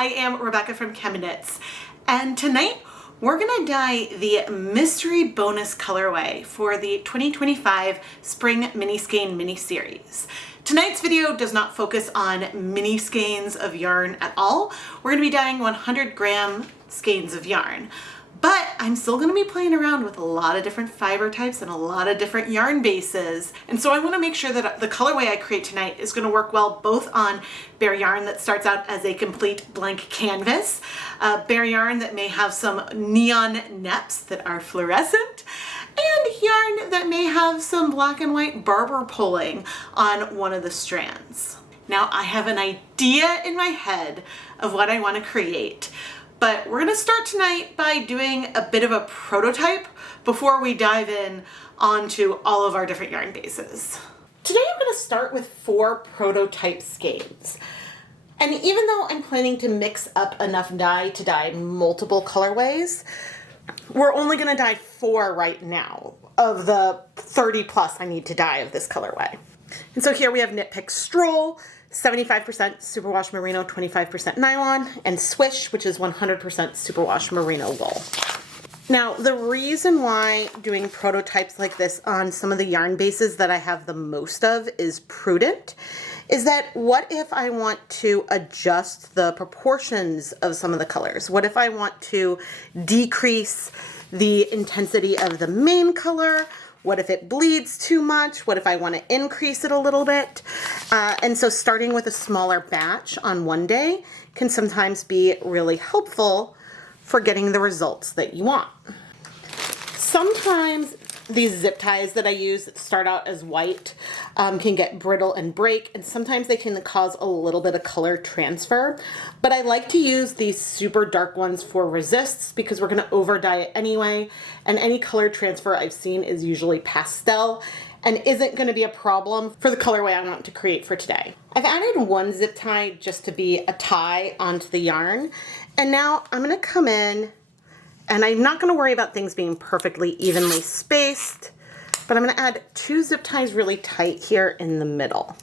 I am Rebecca from ChemKnits, and tonight we're gonna dye the mystery bonus colorway for the 2025 Spring Mini Skein mini series. Tonight's video does not focus on mini skeins of yarn at all. We're gonna be dyeing 100-gram skeins of yarn. But I'm still going to be playing around with a lot of different fiber types and a lot of different yarn bases. And so I want to make sure that the colorway I create tonight is going to work well both on bare yarn that starts out as a complete blank canvas, bare yarn that may have some neon neps that are fluorescent, and yarn that may have some black and white barber pulling on one of the strands. Now I have an idea in my head of what I want to create. But we're gonna start tonight by doing a bit of a prototype before we dive in onto all of our different yarn bases. Today I'm gonna start with 4 prototype skeins. And even though I'm planning to mix up enough dye to dye multiple colorways, we're only gonna dye 4 right now of the 30 plus I need to dye of this colorway. And so here we have Knit Pick Stroll, 75% superwash merino, 25% nylon, and Swish, which is 100% superwash merino wool. Now, the reason why doing prototypes like this on some of the yarn bases that I have the most of is prudent, is that what if I want to adjust the proportions of some of the colors? What if I want to decrease the intensity of the main color? What if it bleeds too much? What if I want to increase it a little bit? And so starting with a smaller batch on one day can sometimes be really helpful for getting the results that you want. Sometimes these zip ties that I use that start out as white can get brittle and break, and sometimes they can cause a little bit of color transfer. But I like to use these super dark ones for resists because we're going to over dye it anyway, and any color transfer I've seen is usually pastel and isn't going to be a problem for the colorway I want to create for today. I've added 1 zip tie just to be a tie onto the yarn, and now I'm going to come in. And I'm not going to worry about things being perfectly evenly spaced, but I'm going to add 2 zip ties really tight here in the middle.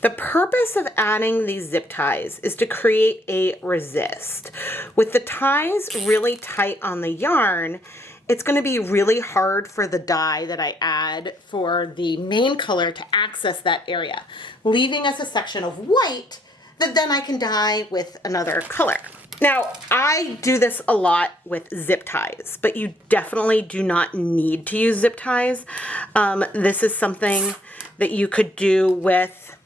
The purpose of adding these zip ties is to create a resist. With the ties really tight on the yarn, it's going to be really hard for the dye that I add for the main color to access that area, leaving us a section of white that then I can dye with another color. Now, I do this a lot with zip ties, but you definitely do not need to use zip ties. This is something that you could do with,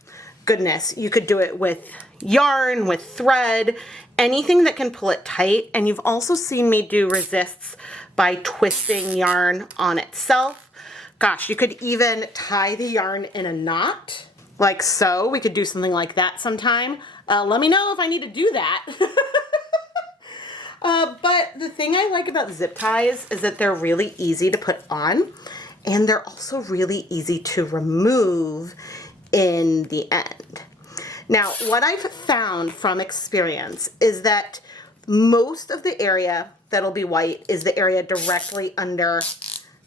goodness, you could do it with yarn, with thread, anything that can pull it tight. And you've also seen me do resists by twisting yarn on itself. Gosh, you could even tie the yarn in a knot, like so. We could do something like that sometime. Let me know if I need to do that. But the thing I like about zip ties is that they're really easy to put on, and they're also really easy to remove in the end. Now, what I've found from experience is that most of the area that'll be white is the area directly under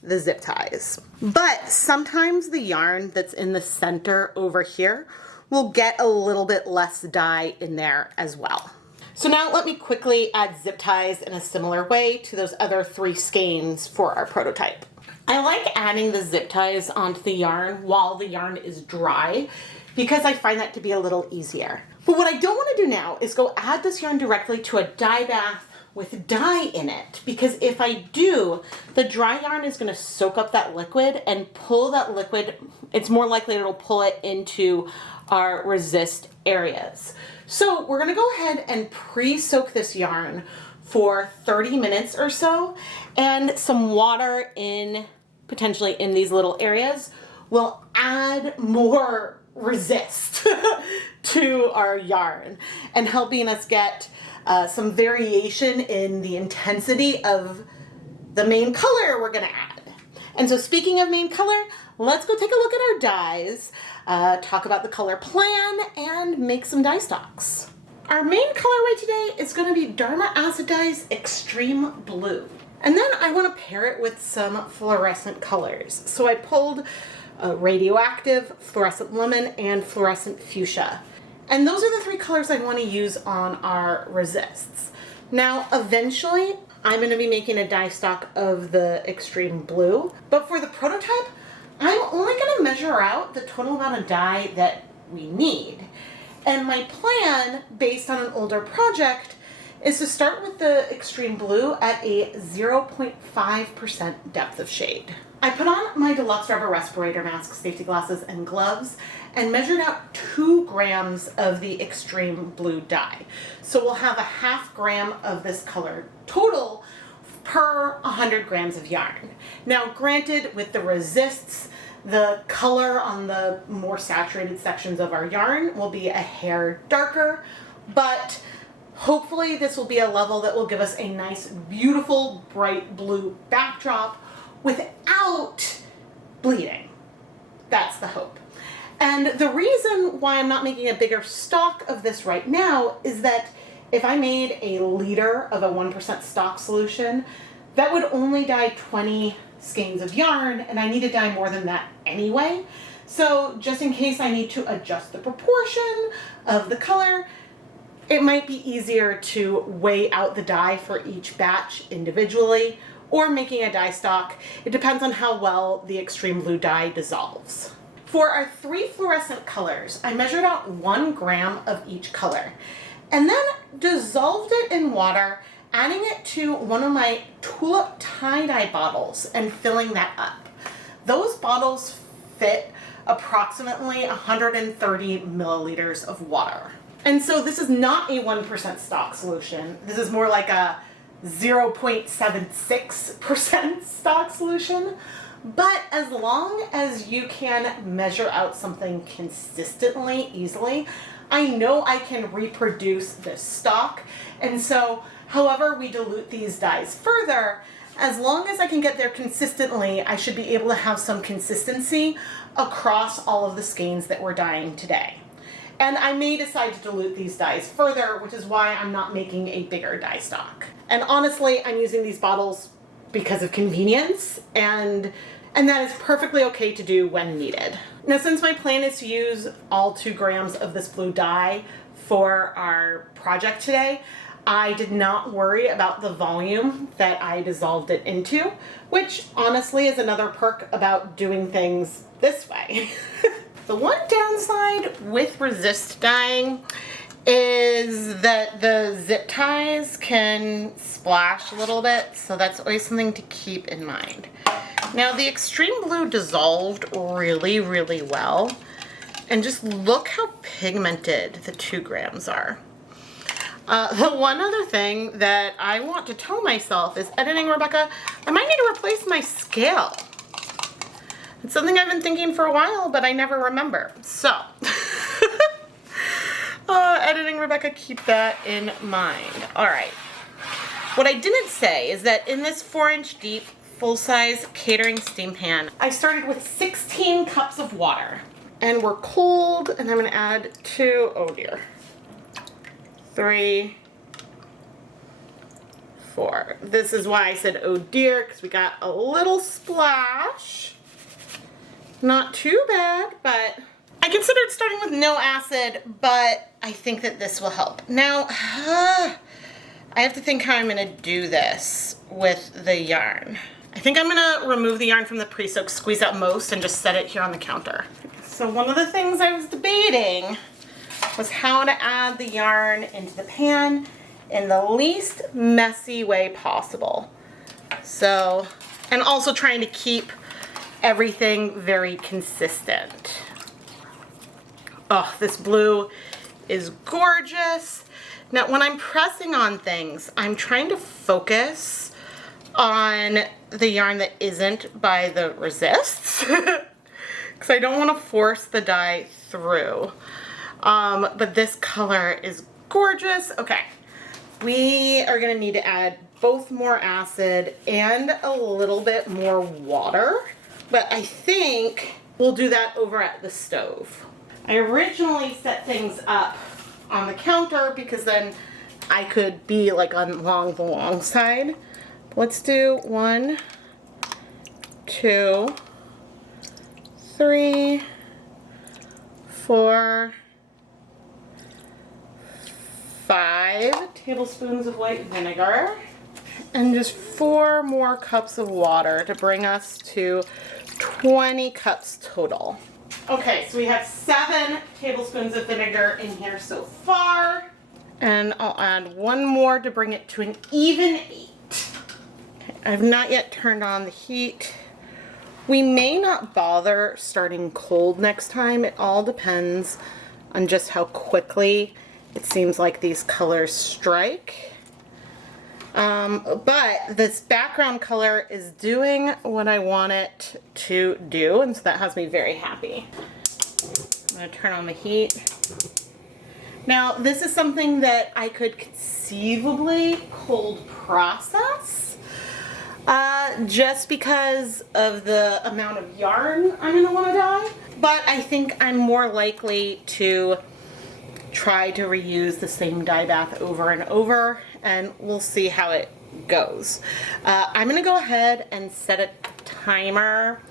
the zip ties. But sometimes the yarn that's in the center over here will get a little bit less dye in there as well. So now let me quickly add zip ties in a similar way to those other 3 skeins for our prototype. I like adding the zip ties onto the yarn while the yarn is dry because I find that to be a little easier. But what I don't want to do now is go add this yarn directly to a dye bath with dye in it, because if I do, the dry yarn is going to soak up that liquid and pull that liquid. It's more likely it'll pull it into our resist areas. So we're going to go ahead and pre-soak this yarn for 30 minutes or so, and some water in potentially in these little areas will add more resist to our yarn and helping us get some variation in the intensity of the main color we're going to add. And so speaking of main color, let's go take a look at our dyes, talk about the color plan, and make some dye stocks. Our main colorway today is going to be Dharma Acid Dyes Extreme Blue. And then I want to pair it with some fluorescent colors. So I pulled Radioactive, Fluorescent Lemon, and Fluorescent Fuchsia. And those are the three colors I want to use on our resists. Now, eventually, I'm going to be making a dye stock of the extreme blue, but for the prototype, I'm only going to measure out the total amount of dye that we need. And my plan, based on an older project, is to start with the extreme blue at a 0.5% depth of shade. I put on my deluxe rubber respirator mask, safety glasses, and gloves, and measured out 2 grams of the extreme blue dye. So we'll have a ½ gram of this color total per 100 grams of yarn. Now, granted, with the resists, the color on the more saturated sections of our yarn will be a hair darker, but hopefully this will be a level that will give us a nice, beautiful, bright blue backdrop without bleeding. That's the hope. And the reason why I'm not making a bigger stock of this right now is that if I made a liter of a 1% stock solution, that would only dye 20 skeins of yarn, and I need to dye more than that anyway. So just in case I need to adjust the proportion of the color, it might be easier to weigh out the dye for each batch individually, or making a dye stock. It depends on how well the extreme blue dye dissolves. For our 3 fluorescent colors, I measured out 1 gram of each color and then dissolved it in water, adding it to one of my tulip tie-dye bottles and filling that up. Those bottles fit approximately 130 milliliters of water. And so this is not a 1% stock solution. This is more like a 0.76% stock solution. But as long as you can measure out something consistently, easily, I know I can reproduce this stock. And so however we dilute these dyes further, as long as I can get there consistently, I should be able to have some consistency across all of the skeins that we're dyeing today. And I may decide to dilute these dyes further, which is why I'm not making a bigger dye stock. And honestly, I'm using these bottles because of convenience, and that is perfectly okay to do when needed. Now, since my plan is to use all 2 grams of this blue dye for our project today, I did not worry about the volume that I dissolved it into, which honestly is another perk about doing things this way. The one downside with resist dyeing is that the zip ties can splash a little bit, so that's always something to keep in mind. Now, the extreme blue dissolved really, really well, and just look how pigmented the 2 grams are. The one other thing that I want to tell myself is, editing Rebecca, I might need to replace my scale. It's something I've been thinking for a while, but I never remember. So, editing Rebecca, keep that in mind. All right. What I didn't say is that in this 4-inch deep, full-size catering steam pan, I started with 16 cups of water. And we're cold, and I'm gonna add 2, oh dear, 3, 4. This is why I said oh dear, because we got a little splash. Not too bad, but I considered starting with no acid, but I think that this will help. Now, I have to think how I'm gonna do this with the yarn. I think I'm gonna remove the yarn from the Presoak, squeeze out most, and just set it here on the counter. So one of the things I was debating was how to add the yarn into the pan in the least messy way possible. So, and also trying to keep everything very consistent. Oh, this blue is gorgeous. Now, when I'm pressing on things, I'm trying to focus on the yarn that isn't by the resists, because I don't want to force the dye through. But this color is gorgeous. Okay, we are gonna need to add both more acid and a little bit more water, but I think we'll do that over at the stove. I originally set things up on the counter because then I could be like along the long side. Let's do 1, 2, 3, 4, 5 tablespoons of white vinegar and just 4 more cups of water to bring us to 20 cups total. Okay, so we have 7 tablespoons of vinegar in here so far. And I'll add 1 more to bring it to an even 8. Okay, I've not yet turned on the heat. We may not bother starting cold next time. It all depends on just how quickly it seems like these colors strike. But this background color is doing what I want it to do, and so that has me very happy. I'm going to turn on the heat. Now, this is something that I could conceivably cold process, just because of the amount of yarn I'm going to want to dye. But I think I'm more likely to try to reuse the same dye bath over and over, and we'll see how it goes. I'm going to go ahead and set a timer,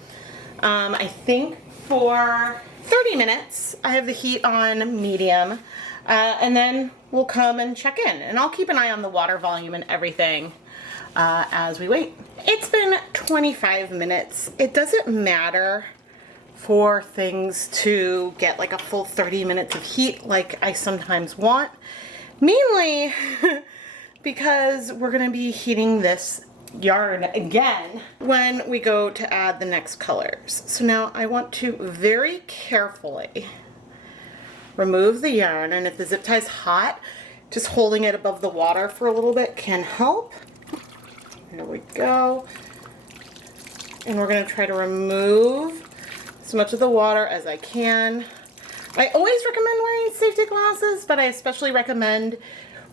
I think for 30 minutes. I have the heat on medium. And then we'll come and check in, and I'll keep an eye on the water volume and everything as we wait. It's been 25 minutes. It doesn't matter for things to get like a full 30 minutes of heat like I sometimes want, mainly because we're going to be heating this yarn again when we go to add the next colors. So now I want to very carefully remove the yarn, and if the zip tie is hot, just holding it above the water for a little bit can help. There we go. And we're going to try to remove as much of the water as I can. I always recommend wearing safety glasses, but I especially recommend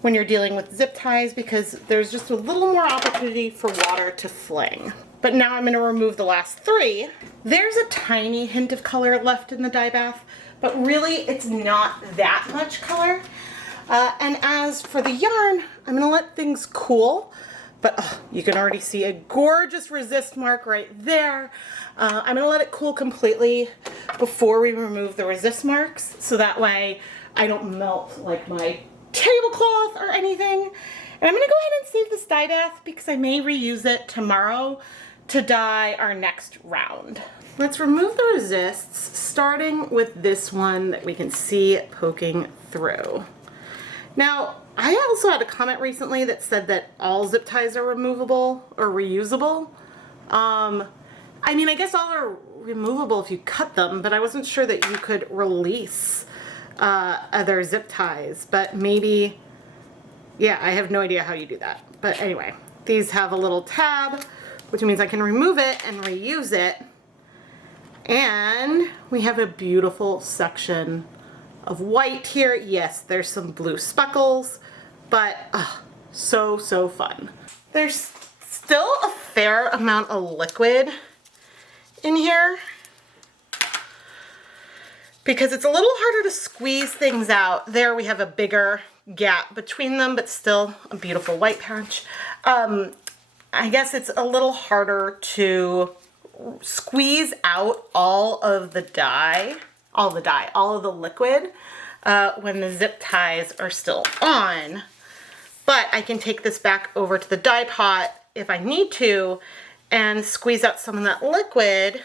when you're dealing with zip ties because there's just a little more opportunity for water to fling. But now I'm going to remove the last 3. There's a tiny hint of color left in the dye bath, but really it's not that much color. And as for the yarn, I'm going to let things cool, but you can already see a gorgeous resist mark right there. I'm going to let it cool completely before we remove the resist marks, so that way I don't melt like my tablecloth or anything. And I'm going to go ahead and save this dye bath because I may reuse it tomorrow to dye our next round. Let's remove the resists, starting with this one that we can see poking through. Now, I also had a comment recently that said that all zip ties are removable or reusable. I mean, I guess all are removable if you cut them, but I wasn't sure that you could release other zip ties, but maybe, yeah, I have no idea how you do that. But anyway, these have a little tab, which means I can remove it and reuse it. And we have a beautiful section of white here. Yes, there's some blue speckles, but so fun. There's still a fair amount of liquid in here because it's a little harder to squeeze things out. There we have a bigger gap between them, but still a beautiful white patch. I guess it's a little harder to squeeze out all of the liquid when the zip ties are still on. But I can take this back over to the dye pot if I need to and squeeze out some of that liquid.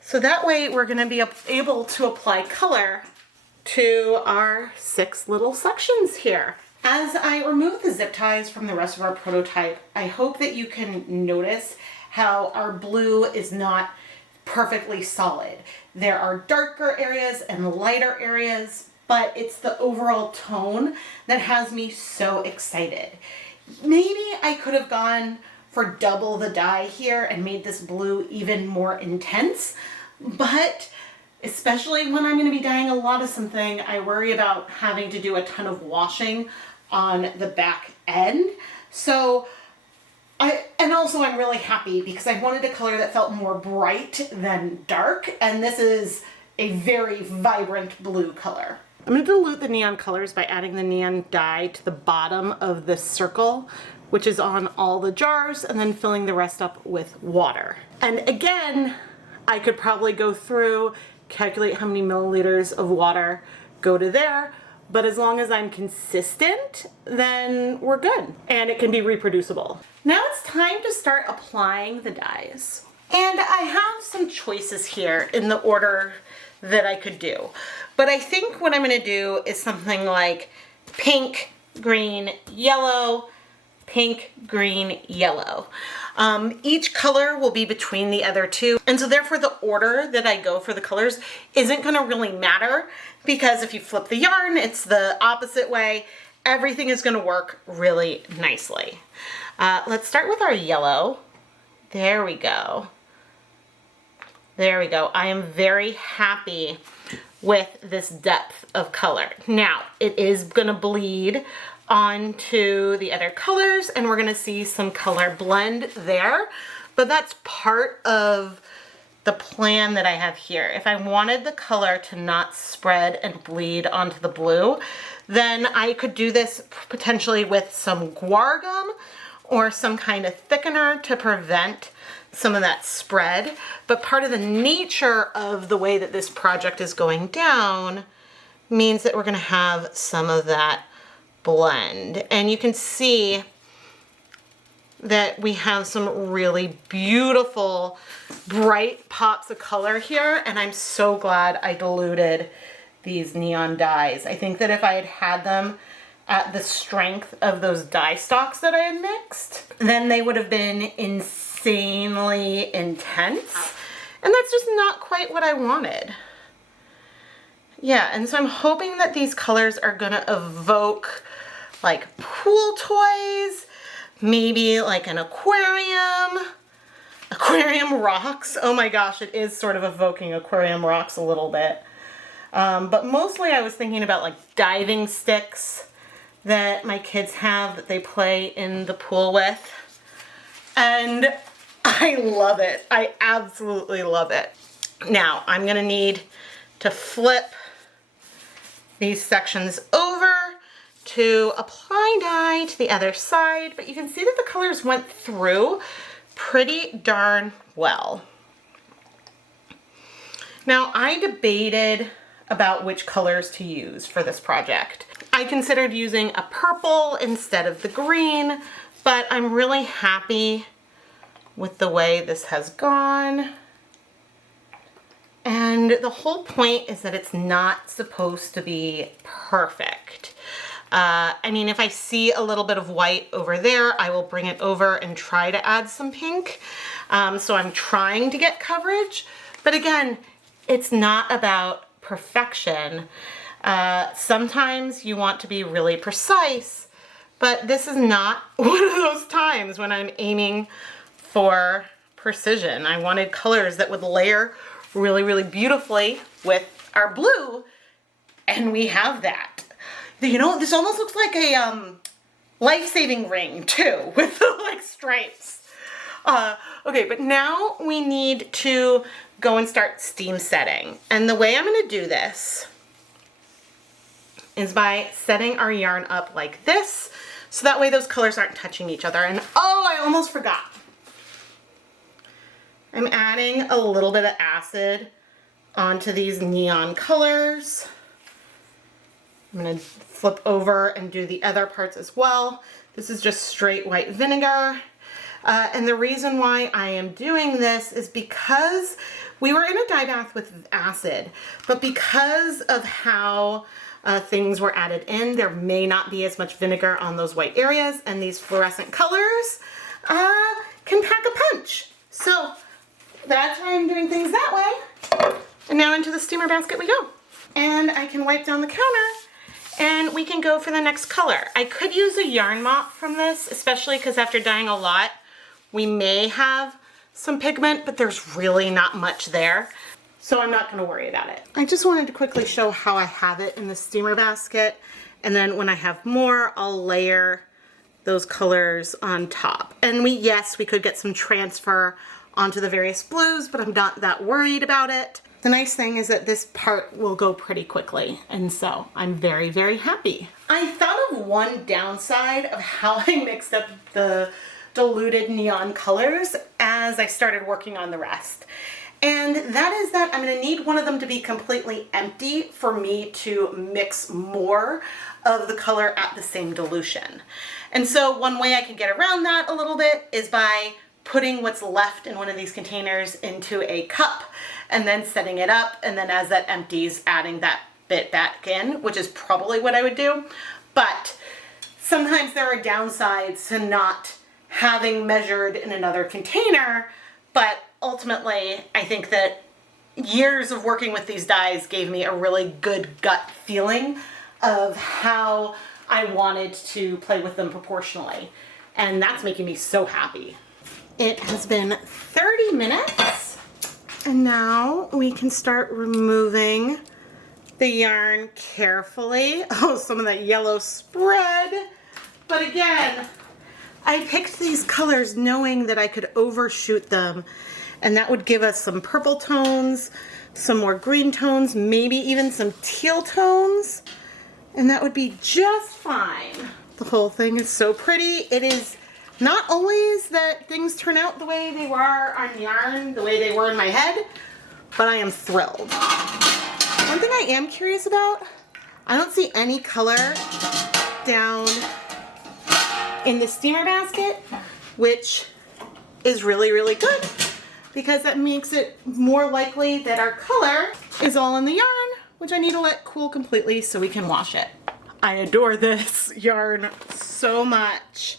So that way we're going to be able to apply color to our 6 little sections here. As I remove the zip ties from the rest of our prototype, I hope that you can notice how our blue is not perfectly solid. There are darker areas and lighter areas, but it's the overall tone that has me so excited. Maybe I could have gone for double the dye here and made this blue even more intense, but especially when I'm going to be dyeing a lot of something, I worry about having to do a ton of washing on the back end. So I'm really happy because I wanted a color that felt more bright than dark, and this is a very vibrant blue color. I'm going to dilute the neon colors by adding the neon dye to the bottom of this circle, which is on all the jars, and then filling the rest up with water. And again, I could probably go through, calculate how many milliliters of water go to there, but as long as I'm consistent, then we're good. And it can be reproducible. Now it's time to start applying the dyes. And I have some choices here in the order that I could do. But I think what I'm gonna do is something like pink, green, yellow, pink, green, yellow. Each color will be between the other two. And so therefore the order that I go for the colors isn't gonna really matter, because if you flip the yarn, it's the opposite way. Everything is gonna work really nicely. Let's start with our yellow. There we go. There we go. I am very happy with this depth of color. Now, it is gonna bleed onto the other colors, and we're gonna see some color blend there, but that's part of the plan that I have here. If I wanted the color to not spread and bleed onto the blue, then I could do this potentially with some guar gum or some kind of thickener to prevent some of that spread. But part of the nature of the way that this project is going down means that we're gonna have some of that blend. And you can see that we have some really beautiful bright pops of color here, and I'm so glad I diluted these neon dyes. I think that if I had had them at the strength of those dye stocks that I had mixed, then they would have been insanely intense, and that's just not quite what I wanted. Yeah, and so I'm hoping that these colors are gonna evoke like pool toys, maybe like an aquarium rocks. Oh my gosh, it is sort of evoking aquarium rocks a little bit. But mostly I was thinking about like diving sticks that my kids have that they play in the pool with. And I love it. I absolutely love it. Now I'm gonna need to flip these sections over to apply dye to the other side, but you can see that the colors went through pretty darn well. Now I debated about which colors to use for this project. I considered using a purple instead of the green, but I'm really happy with the way this has gone. And the whole point is that it's not supposed to be perfect. I mean, if I see a little bit of white over there, I will bring it over and try to add some pink. So I'm trying to get coverage, but again, it's not about perfection. Sometimes you want to be really precise, but this is not one of those times when I'm aiming for precision. I wanted colors that would layer really, really beautifully with our blue, and we have that. You know, this almost looks like a life-saving ring too, with the like stripes. Okay, but now we need to go and start steam setting. And the way I'm gonna do this is by setting our yarn up like this, so that way those colors aren't touching each other. And oh, I almost forgot. I'm adding a little bit of acid onto these neon colors. I'm gonna flip over and do the other parts as well. This is just straight white vinegar. And the reason why I am doing this is because we were in a dye bath with acid, but because of how things were added in, there may not be as much vinegar on those white areas, and these fluorescent colors can pack a punch. So that's why I'm doing things that way. And now into the steamer basket we go. And I can wipe down the counter and we can go for the next color. I could use a yarn mop from this, especially because after dyeing a lot, we may have some pigment, but there's really not much there. So I'm not gonna worry about it. I just wanted to quickly show how I have it in the steamer basket. And then when I have more, I'll layer those colors on top. And yes, we could get some transfer onto the various blues, but I'm not that worried about it. The nice thing is that this part will go pretty quickly, and so I'm very, very happy. I thought of one downside of how I mixed up the diluted neon colors as I started working on the rest. And that is that I'm going to need one of them to be completely empty for me to mix more of the color at the same dilution. And so one way I can get around that a little bit is by putting what's left in one of these containers into a cup and then setting it up, and then as that empties, adding that bit back in, which is probably what I would do. But sometimes there are downsides to not having measured in another container, but ultimately I think that years of working with these dyes gave me a really good gut feeling of how I wanted to play with them proportionally, and that's making me so happy. It has been 30 minutes, and now we can start removing the yarn carefully. Oh, some of that yellow spread. But again, I picked these colors knowing that I could overshoot them, and that would give us some purple tones, some more green tones, maybe even some teal tones, and that would be just fine. The whole thing is so pretty. It is not always that things turn out the way they were on yarn, the way they were in my head, but I am thrilled. One thing I am curious about, I don't see any color down in the steamer basket, which is really, really good, because that makes it more likely that our color is all in the yarn, which I need to let cool completely so we can wash it. I adore this yarn so much.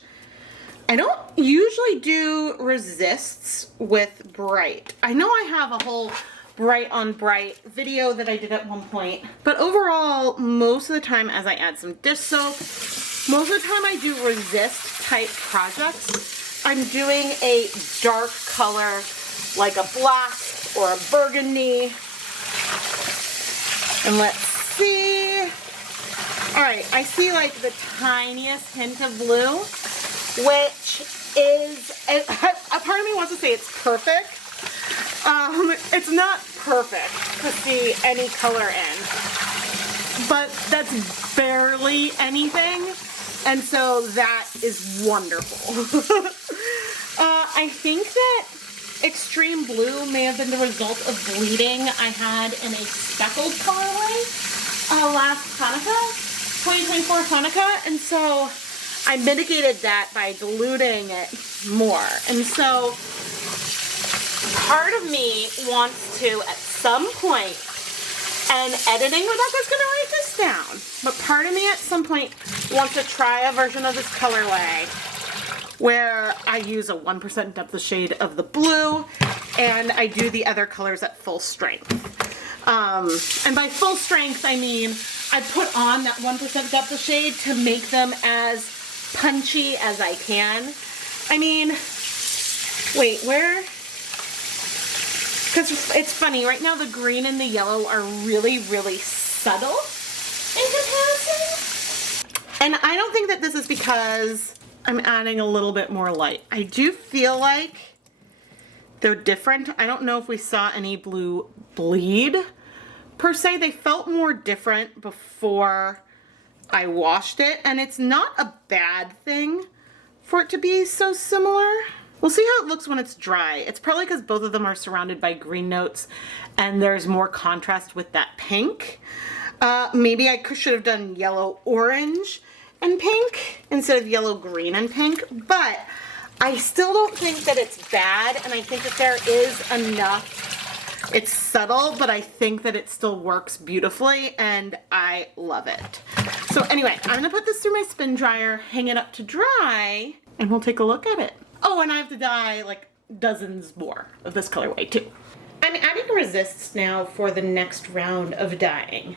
I don't usually do resists with bright. I know I have a whole bright on bright video that I did at one point, but overall, most of the time as I add some dish soap, most of the time I do resist type projects, I'm doing a dark color like a black or a burgundy. And let's see. All right, I see like the tiniest hint of blue, which is, a part of me wants to say it's perfect. It's not perfect to see any color in, but that's barely anything, and so that is wonderful. I think that extreme blue may have been the result of bleeding I had in a speckled colorway last Hanukkah, 2024 Hanukkah, and so I mitigated that by diluting it more. And so part of me wants to, at some point, and editing, Rebecca's gonna write this down, but part of me at some point wants to try a version of this colorway where I use a 1% depth of shade of the blue and I do the other colors at full strength. And by full strength, I mean I put on that 1% depth of shade to make them as punchy as I can. I mean, wait, where? Because it's funny, right now the green and the yellow are really, really subtle in comparison. And I don't think that this is because I'm adding a little bit more light. I do feel like they're different. I don't know if we saw any blue bleed per se. They felt more different before I washed it, and it's not a bad thing for it to be so similar. We'll see how it looks when it's dry. It's probably because both of them are surrounded by green notes and there's more contrast with that pink. Maybe I should have done yellow, orange, and pink instead of yellow, green, and pink, but I still don't think that it's bad, and I think that there is enough. It's subtle, but I think that it still works beautifully, and I love it. So anyway, I'm gonna put this through my spin dryer, hang it up to dry, and we'll take a look at it. Oh, and I have to dye like dozens more of this colorway too. I'm adding resists now for the next round of dyeing.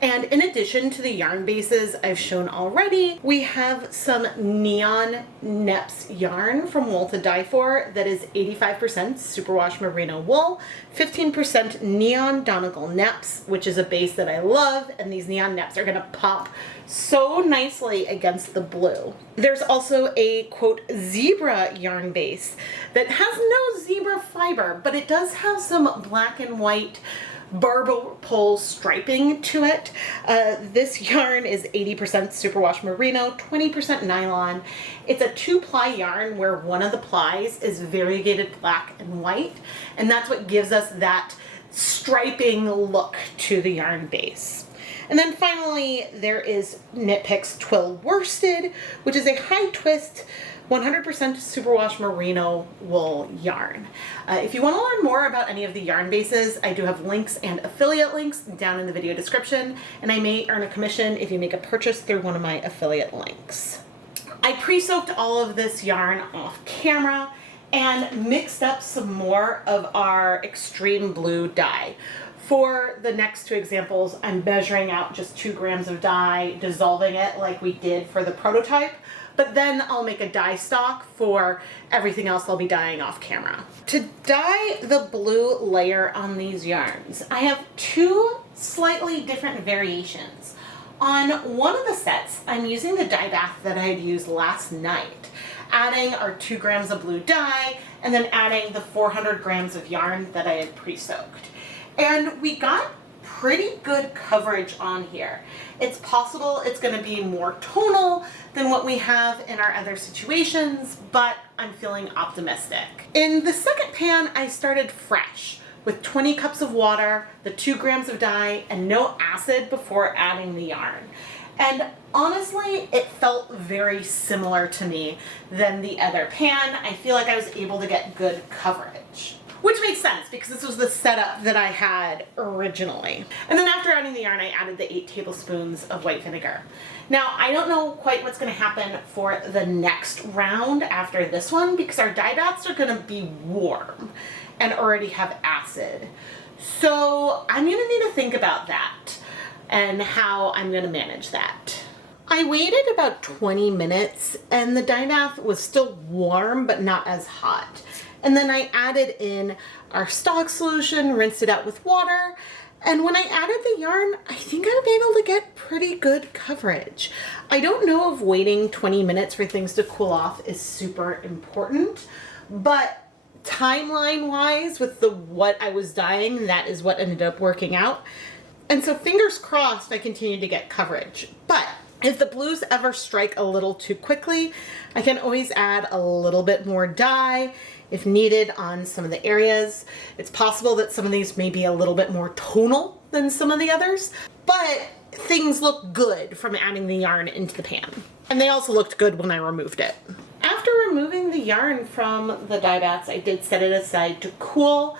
And in addition to the yarn bases I've shown already, we have some neon Neps yarn from Wool to Dye For that is 85% superwash merino wool, 15% neon Donegal Neps, which is a base that I love, and these neon Neps are gonna pop so nicely against the blue. There's also a, quote, zebra yarn base that has no zebra fiber, but it does have some black and white barber pole striping to it. This yarn is 80% superwash merino, 20% nylon. It's a 2-ply yarn where one of the plies is variegated black and white, and that's what gives us that striping look to the yarn base. And then finally, there is Knit Picks Twill Worsted, which is a high twist 100% superwash merino wool yarn. If you want to learn more about any of the yarn bases, I do have links and affiliate links down in the video description, and I may earn a commission if you make a purchase through one of my affiliate links. I pre-soaked all of this yarn off camera and mixed up some more of our extreme blue dye. For the next two examples, I'm measuring out just 2 grams of dye, dissolving it like we did for the prototype, but then I'll make a dye stock for everything else I'll be dyeing off camera. To dye the blue layer on these yarns, I have 2 slightly different variations. On one of the sets, I'm using the dyebath that I had used last night, adding our 2 grams of blue dye and then adding the 400 grams of yarn that I had pre-soaked. And we got pretty good coverage on here. It's possible it's going to be more tonal than what we have in our other situations, but I'm feeling optimistic. In the second pan, I started fresh with 20 cups of water, the 2 grams of dye, and no acid before adding the yarn. And honestly, it felt very similar to me than the other pan. I feel like I was able to get good coverage. Which makes sense because this was the setup that I had originally. And then after adding the yarn, I added the 8 tablespoons of white vinegar. Now, I don't know quite what's going to happen for the next round after this one because our dye baths are going to be warm and already have acid. So I'm going to need to think about that and how I'm going to manage that. I waited about 20 minutes and the dye bath was still warm but not as hot. And then I added in our stock solution, rinsed it out with water, and when I added the yarn, I think I'll be able to get pretty good coverage. I don't know if waiting 20 minutes for things to cool off is super important, but timeline-wise with what I was dyeing, that is what ended up working out. And so fingers crossed I continue to get coverage. But if the blues ever strike a little too quickly, I can always add a little bit more dye if needed on some of the areas. It's possible that some of these may be a little bit more tonal than some of the others, but things look good from adding the yarn into the pan. And they also looked good when I removed it. After removing the yarn from the dye baths, I did set it aside to cool.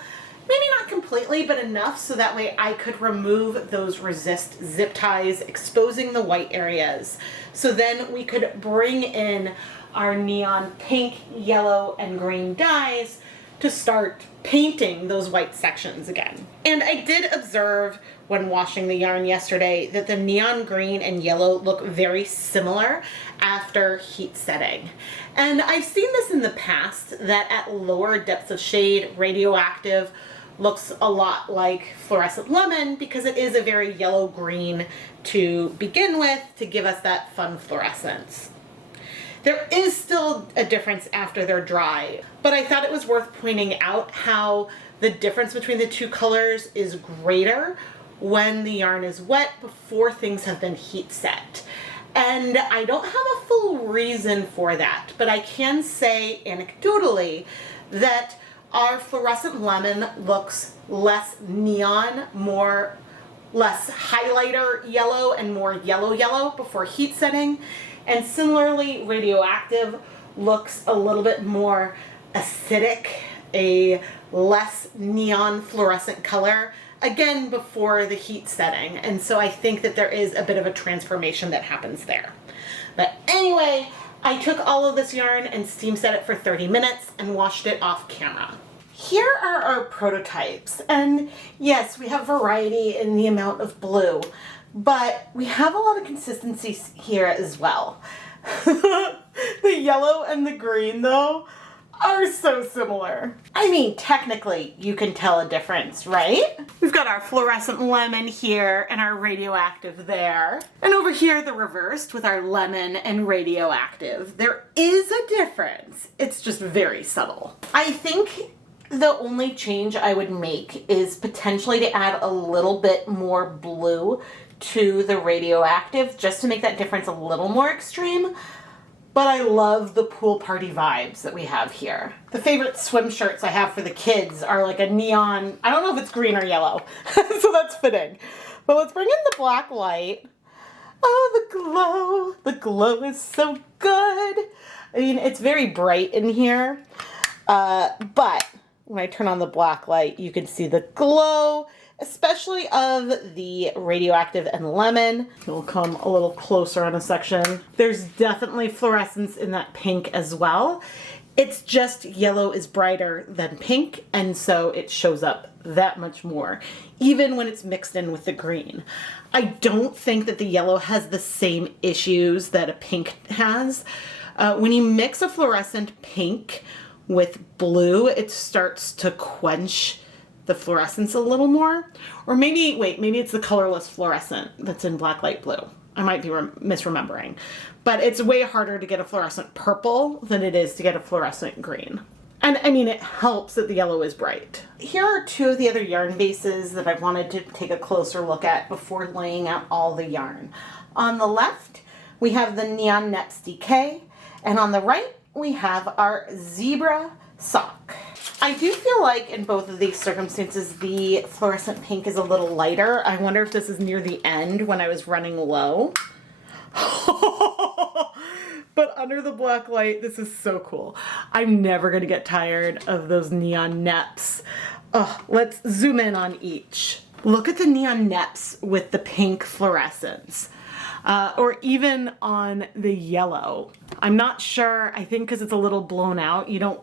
Maybe not completely, but enough so that way I could remove those resist zip ties, exposing the white areas. So then we could bring in our neon pink, yellow, and green dyes to start painting those white sections again. And I did observe when washing the yarn yesterday that the neon green and yellow look very similar after heat setting. And I've seen this in the past that at lower depths of shade, radioactive looks a lot like fluorescent lemon because it is a very yellow-green to begin with to give us that fun fluorescence. There is still a difference after they're dry, but I thought it was worth pointing out how the difference between the 2 colors is greater when the yarn is wet before things have been heat set. And I don't have a full reason for that, but I can say anecdotally that our fluorescent lemon looks less neon, less highlighter yellow and more yellow before heat setting. And similarly, radioactive looks a little bit more acidic, a less neon fluorescent color, again before the heat setting. And so I think that there is a bit of a transformation that happens there. But anyway, I took all of this yarn and steam set it for 30 minutes and washed it off camera. Here are our prototypes, and yes, we have variety in the amount of blue, but we have a lot of consistency here as well. The yellow and the green, though, are so similar. I mean, technically, you can tell a difference, right? We've got our fluorescent lemon here and our radioactive there. And over here, the reversed with our lemon and radioactive. There is a difference. It's just very subtle. I think the only change I would make is potentially to add a little bit more blue to the radioactive, just to make that difference a little more extreme. But I love the pool party vibes that we have here. The favorite swim shirts I have for the kids are like a neon, I don't know if it's green or yellow, so that's fitting. But let's bring in the black light. Oh, the glow. The glow is so good. I mean, it's very bright in here, but when I turn on the black light, you can see the glow, especially of the radioactive and lemon. We'll come a little closer on a section. There's definitely fluorescence in that pink as well. It's just yellow is brighter than pink, and so it shows up that much more, even when it's mixed in with the green. I don't think that the yellow has the same issues that a pink has. When you mix a fluorescent pink with blue, it starts to quench the fluorescence a little more. Or maybe, wait, maybe it's the colorless fluorescent that's in black light blue. I might be misremembering. But it's way harder to get a fluorescent purple than it is to get a fluorescent green. And I mean, it helps that the yellow is bright. Here are two of the other yarn bases that I wanted to take a closer look at before laying out all the yarn. On the left, we have the Neon Neps DK, and on the right, we have our Zebra Sock. I do feel like in both of these circumstances, the fluorescent pink is a little lighter. I wonder if this is near the end when I was running low. But under the black light, this is so cool. I'm never gonna get tired of those neon neps. Oh, let's zoom in on each. Look at the neon neps with the pink fluorescence. Or even on the yellow. I'm not sure, I think because it's a little blown out, you don't,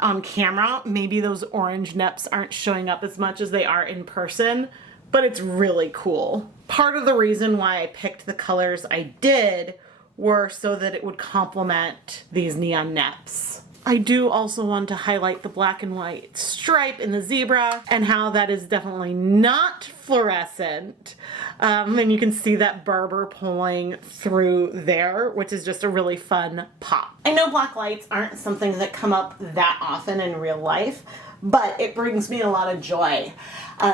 on camera, maybe those orange neps aren't showing up as much as they are in person, but it's really cool. Part of the reason why I picked the colors I did were so that it would complement these neon neps. I do also want to highlight the black and white stripe in the zebra and how that is definitely not fluorescent. And you can see that barber pulling through there, which is just a really fun pop. I know black lights aren't something that come up that often in real life, but it brings me a lot of joy.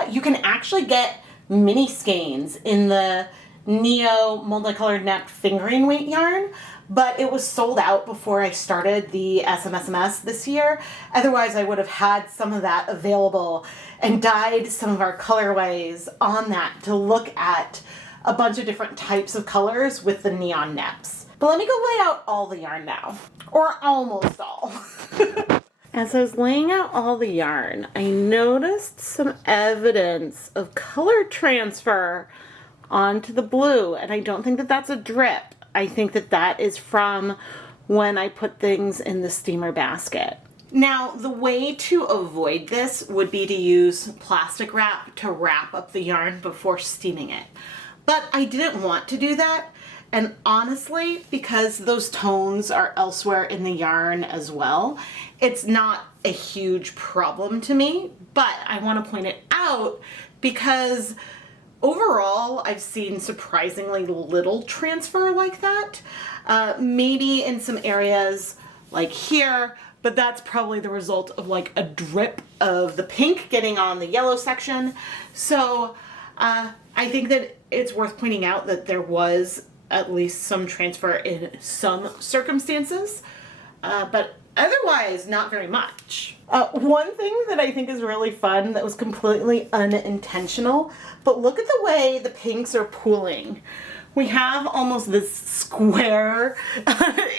You can actually get mini skeins in the Neo multicolored net fingering weight yarn, but it was sold out before I started the SMSMS this year. Otherwise, I would have had some of that available and dyed some of our colorways on that to look at a bunch of different types of colors with the neon neps. But let me go lay out all the yarn now, or almost all. As I was laying out all the yarn, I noticed some evidence of color transfer onto the blue, and I don't think that that's a drip. I think that that is from when I put things in the steamer basket. Now, the way to avoid this would be to use plastic wrap to wrap up the yarn before steaming it. But I didn't want to do that, and honestly, because those tones are elsewhere in the yarn as well, it's not a huge problem to me, but I want to point it out because overall, I've seen surprisingly little transfer like that. Maybe in some areas like here, but that's probably the result of like a drip of the pink getting on the yellow section. So I think that it's worth pointing out that there was at least some transfer in some circumstances, but otherwise not very much. One thing that I think is really fun that was completely unintentional, but look at the way the pinks are pooling. We have almost this square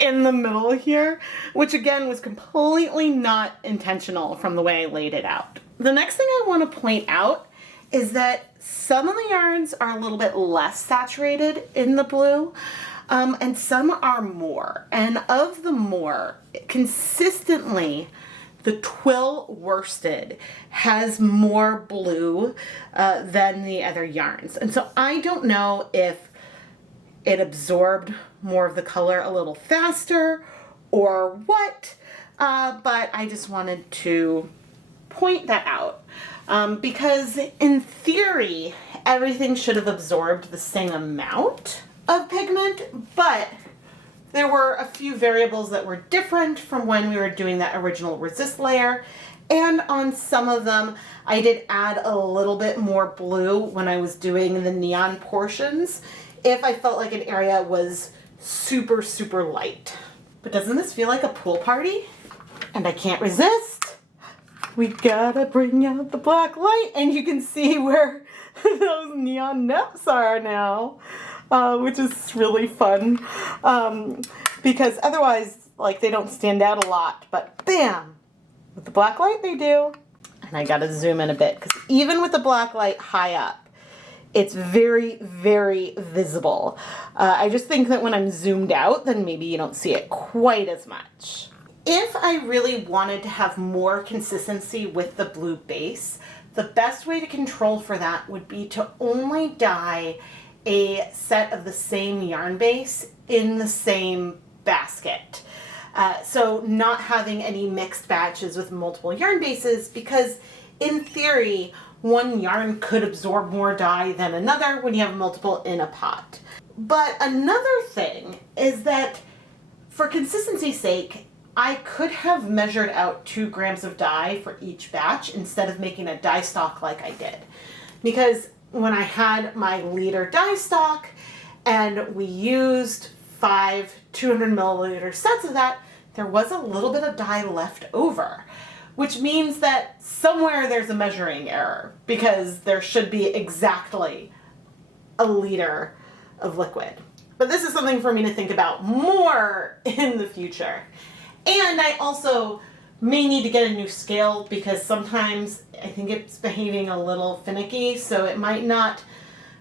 in the middle here, which again was completely not intentional from the way I laid it out. The next thing I want to point out is that some of the yarns are a little bit less saturated in the blue, and some are more. And of the more, consistently, the twill worsted has more blue than the other yarns. And so I don't know if it absorbed more of the color a little faster or what, but I just wanted to point that out. Because in theory, everything should have absorbed the same amount of pigment, but there were a few variables that were different from when we were doing that original resist layer, And on some of them, I did add a little bit more blue when I was doing the neon portions, if I felt like an area was super, super light. But doesn't this feel like a pool party? And I can't resist. We gotta bring out the black light, and you can see where those neon nips are now, which is really fun, because otherwise, like, they don't stand out a lot, but bam, with the black light they do. And I gotta zoom in a bit, because even with the black light high up, it's very, very visible. I just think that when I'm zoomed out, then maybe you don't see it quite as much. If I really wanted to have more consistency with the blue base, the best way to control for that would be to only dye a set of the same yarn base in the same basket. So not having any mixed batches with multiple yarn bases, because in theory, one yarn could absorb more dye than another when you have multiple in a pot. But another thing is that for consistency's sake, I could have measured out 2 grams of dye for each batch instead of making a dye stock like I did. Because when I had my liter dye stock and we used 5 200 milliliter sets of that, there was a little bit of dye left over, which means that somewhere there's a measuring error, because there should be exactly a liter of liquid. But this is something for me to think about more in the future. And I also may need to get a new scale, because sometimes I think it's behaving a little finicky, so it might not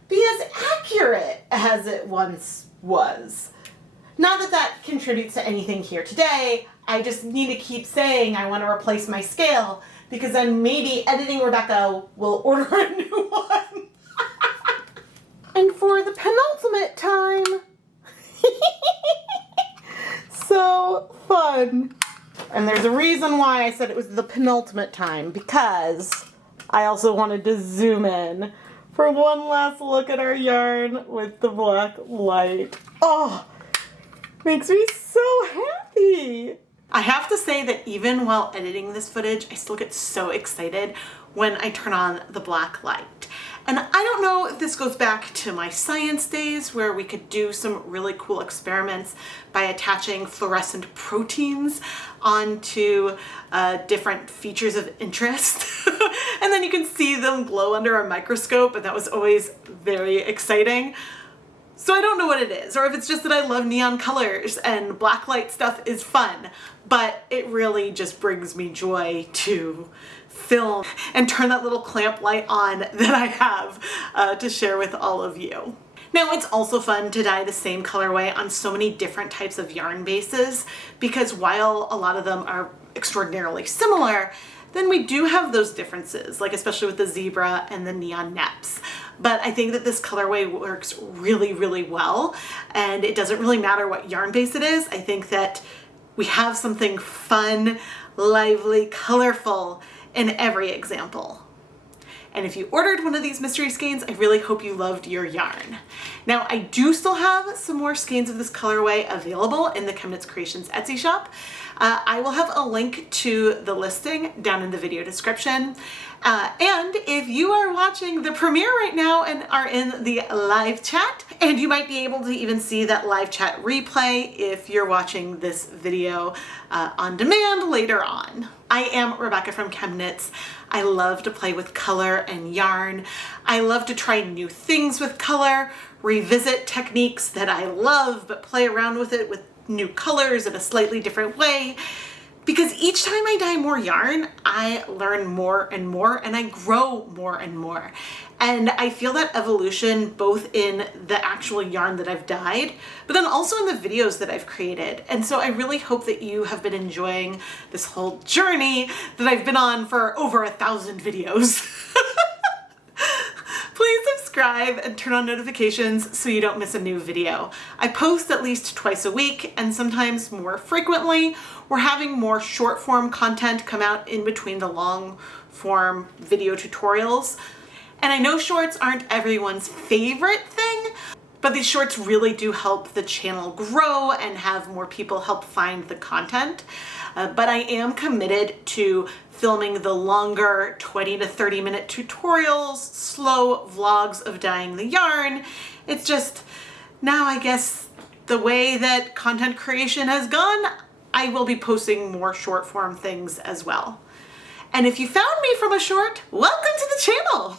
be as accurate as it once was. Not that that contributes to anything here today. I just need to keep saying I want to replace my scale, because then maybe Editing Rebecca will order a new one. And for the penultimate time, so fun. And there's a reason why I said it was the penultimate time, because I also wanted to zoom in for one last look at our yarn with the black light. Oh, makes me so happy. I have to say that even while editing this footage, I still get so excited when I turn on the black light. And I don't know if this goes back to my science days, where we could do some really cool experiments by attaching fluorescent proteins onto different features of interest. And then you can see them glow under a microscope, and that was always very exciting. So I don't know what it is, or if it's just that I love neon colors and blacklight stuff is fun, but it really just brings me joy to film and turn that little clamp light on that I have to share with all of you. Now, it's also fun to dye the same colorway on so many different types of yarn bases, because while a lot of them are extraordinarily similar, then we do have those differences, like especially with the zebra and the neon neps. But I think that this colorway works really, really well, and it doesn't really matter what yarn base it is. I think that we have something fun, lively, colorful in every example. And if you ordered one of these mystery skeins, I really hope you loved your yarn. Now, I do still have some more skeins of this colorway available in the ChemKnits Creations Etsy shop. I will have a link to the listing down in the video description. And if you are watching the premiere right now and are in the live chat, and you might be able to even see that live chat replay if you're watching this video on demand later on. I am Rebecca from ChemKnits. I love to play with color and yarn. I love to try new things with color, revisit techniques that I love, but play around with it with new colors in a slightly different way. Because each time I dye more yarn, I learn more and more, and I grow more and more. And I feel that evolution both in the actual yarn that I've dyed, but then also in the videos that I've created. And so I really hope that you have been enjoying this whole journey that I've been on for over 1,000 videos. Please subscribe and turn on notifications so you don't miss a new video. I post at least twice a week, and sometimes more frequently. We're having more short form content come out in between the long form video tutorials. And I know shorts aren't everyone's favorite thing, but these shorts really do help the channel grow and have more people help find the content. But I am committed to filming the longer 20 to 30 minute tutorials, slow vlogs of dyeing the yarn. It's just now, I guess, the way that content creation has gone, I will be posting more short form things as well. And if you found me from a short, welcome to the channel.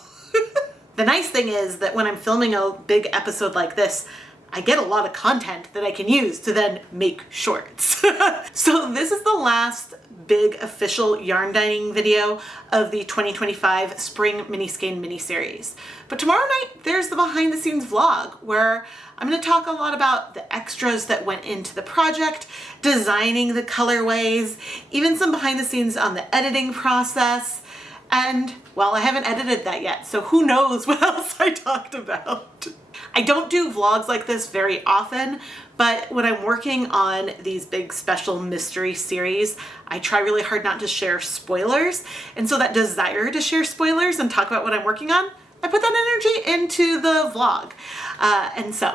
The nice thing is that when I'm filming a big episode like this, I get a lot of content that I can use to then make shorts. So this is the last big official yarn dyeing video of the 2025 Spring Mini Skein mini series. But tomorrow night, there's the behind the scenes vlog where I'm going to talk a lot about the extras that went into the project, designing the colorways, even some behind the scenes on the editing process. And well, I haven't edited that yet, so who knows what else I talked about. I don't do vlogs like this very often, but when I'm working on these big special mystery series, I try really hard not to share spoilers. And so that desire to share spoilers and talk about what I'm working on, I put that energy into the vlog. And so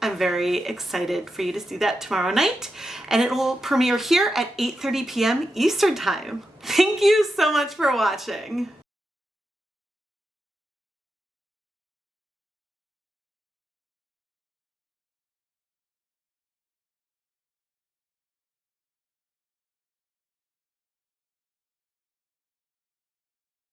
I'm very excited for you to see that tomorrow night. And it will premiere here at 8:30 p.m. Eastern Time. Thank you so much for watching.